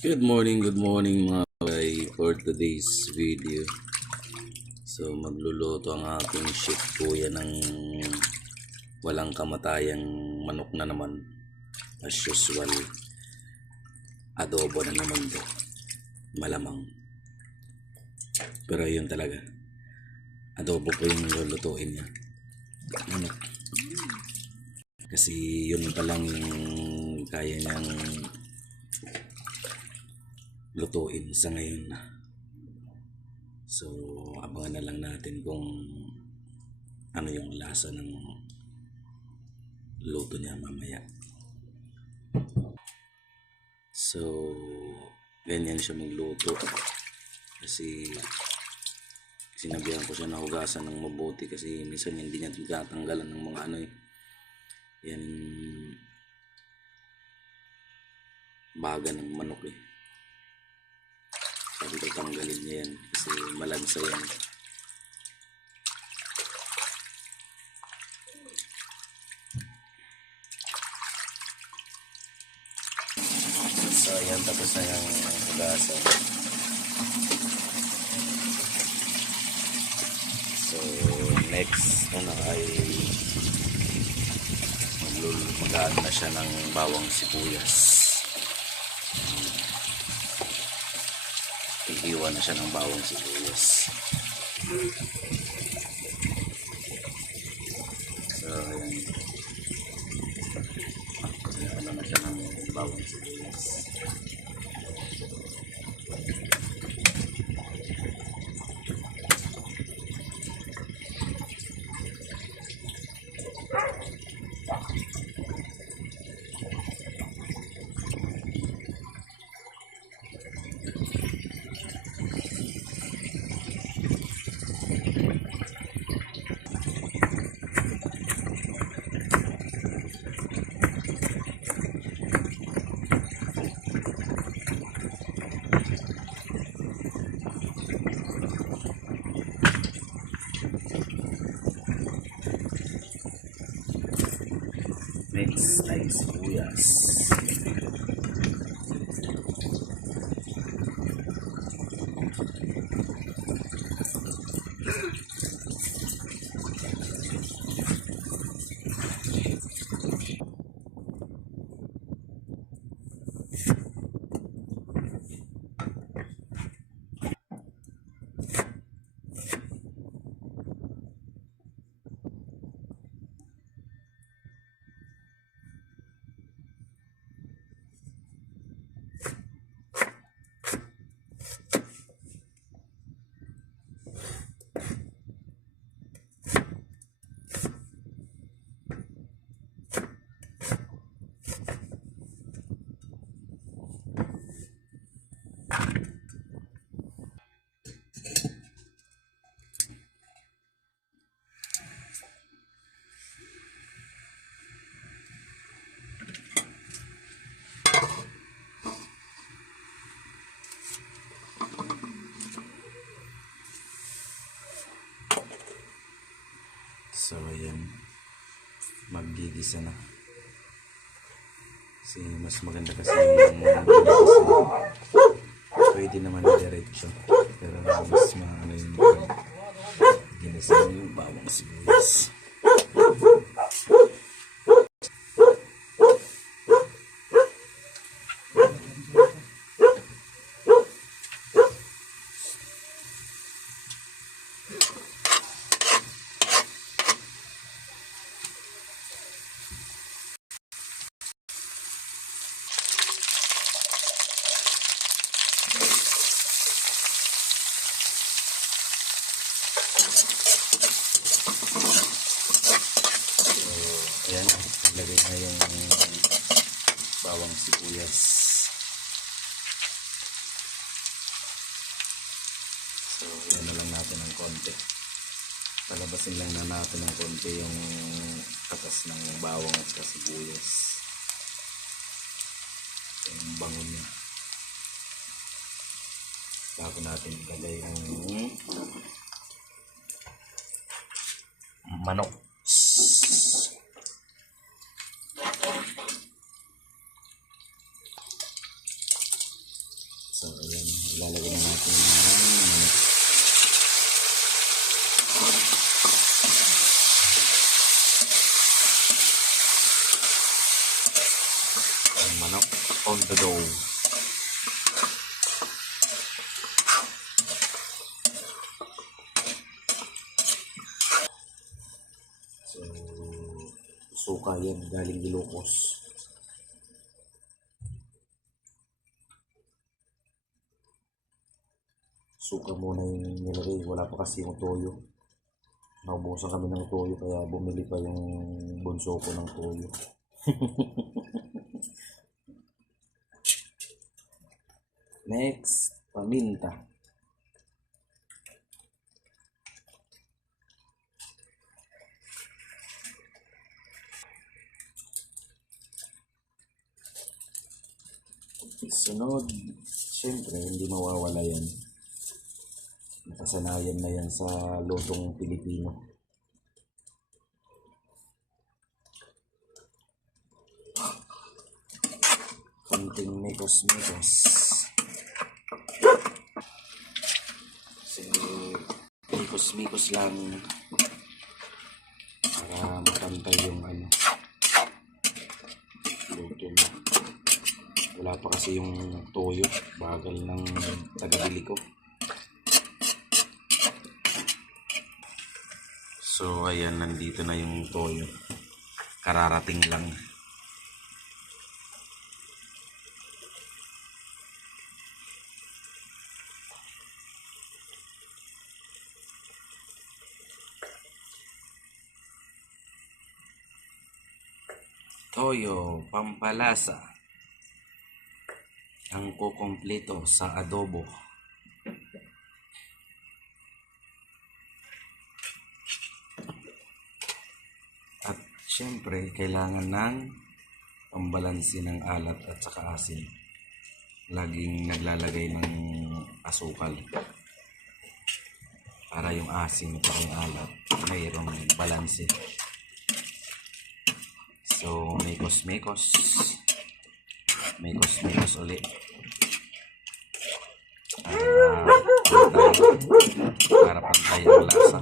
Good morning mga kay for today's video. So magluluto ang aking chef kuya ng walang kamatayang manok na naman. As usual, adobo na naman to. Malamang. Pero yun talaga. Adobo po yung lulutuin niya. Manok. Kasi yun pa lang yung kaya niyang lutuin sa ngayon. So abangan na lang natin kung ano yung lasa ng luto niya mamaya. So ganyan siya magluto kasi sinabihan ko siya na hugasan ng mabuti kasi minsan hindi niya tatanggalan ng mga yan baga ng manok eh. Sabi ko tanggalin niya yan kasi malansa yan. So ayan, tapos na yung hugasan. So next ay mag-add na siya ng bawang sibuyas. Ihiwa na siya ng bawang sibuyas. So ayan, ano na siya ng bawang sibuyas. Next ay sibuyas. So ayan, magigisa na. Kasi mas maganda kasi yung pwede naman diretso. Pero mas maano yung ginisa yung bawang sibuyas. Ayan, ilagay na yung bawang sibuyas. So, yan na lang natin ng konti. Palabasin lang na natin ng konti yung katas ng bawang at sibuyas. Yung bango niya. Bago natin ilagay yung manok. lalagyan na natin ng manok. Ang manok on the go. So, suka yan galing Ilocos. Suka muna yung nilagay, wala pa kasi yung toyo. Naubusan kami ng toyo kaya bumili pa yung bunso ko ng toyo. Next, paminta. Sunod, syempre hindi mawawala yan. Nakasanayan na yan sa lutong Pilipino. Konting mekos-mekos. So, mekos-mekos lang para mapantay yung luto na. Wala pa kasi yung toyo, bagal ng taga-bili ko. So ayan, nandito na yung toyo. Kararating lang. Toyo pampalasa. Ang kukumpleto sa adobo. At syempre, kailangan ng pambalansi ng alat at saka asin. Laging naglalagay ng asukal. Para yung asin at yung alat, mayroong balanse. So, mekos-mekos. Mekos-mekos ulit. Para pantay ang lasa.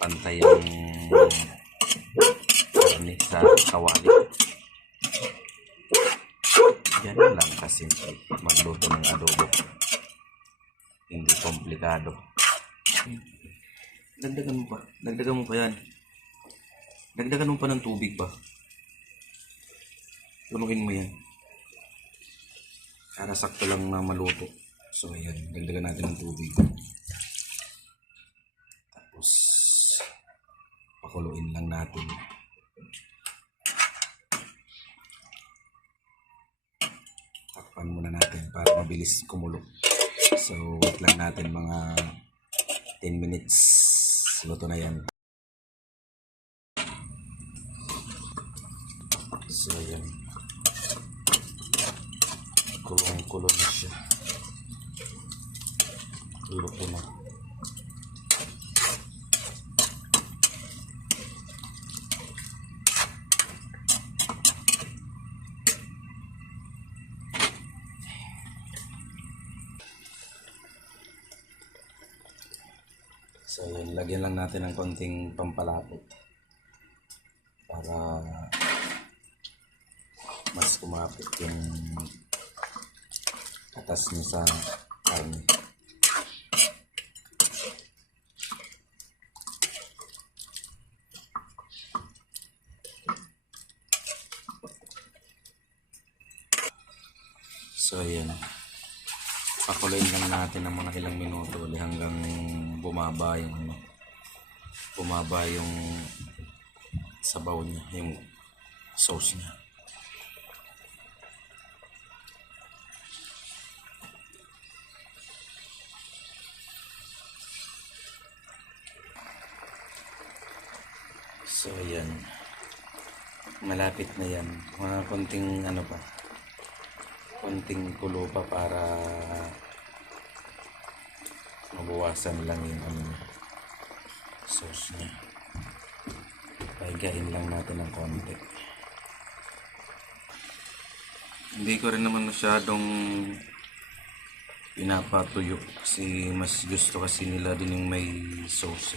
Pantay ang karne sa kawali. Ganun lang kasimple magluto ng adobo. Hindi komplikado. Dagdagan mo pa. Dagdagan mo pa yan. Dagdagan mo pa ng tubig ba? Lunukin mo yan. Para sakto lang na maluto. So ayan, dagdagan natin ng tubig. Tapos pakuluin lang natin. Takpan muna natin para mabilis kumulo. So wait lang natin mga 10 minutes. Luto na yan. So ayan. Kulong-kulong na siya. Luto na. So ayan, lagyan lang natin ng konting pampalapot para mas kumapit yung atas niya sa karne. So ayan, pakuluin lang natin ng mga ilang minuto ulit hanggang bumaba yung sabaw niya, yung sauce niya. So ayan, malapit na yan. Mga konting konting kulo pa para mabawasan lang yung sauce niya. Paigain lang natin ng konti. Hindi ko rin naman masyadong pinapatuyo kasi mas gusto kasi nila din yung may sauce.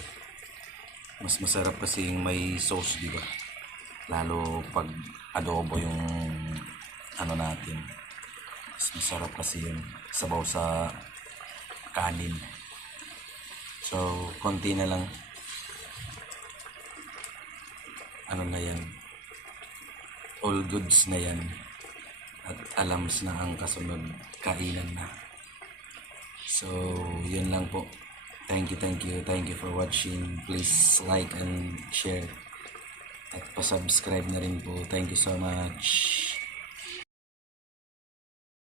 Mas masarap kasi yung may sauce, di ba? Lalo pag adobo yung ano natin. Mas masarap kasi yung sabaw sa kanin. So, konti na lang. Ano na yan? All goods na yan. At alams na ang kasunod. Kainan na. So, yun lang po. Thank you for watching. Please like and share. At pa-subscribe na rin po. Thank you so much.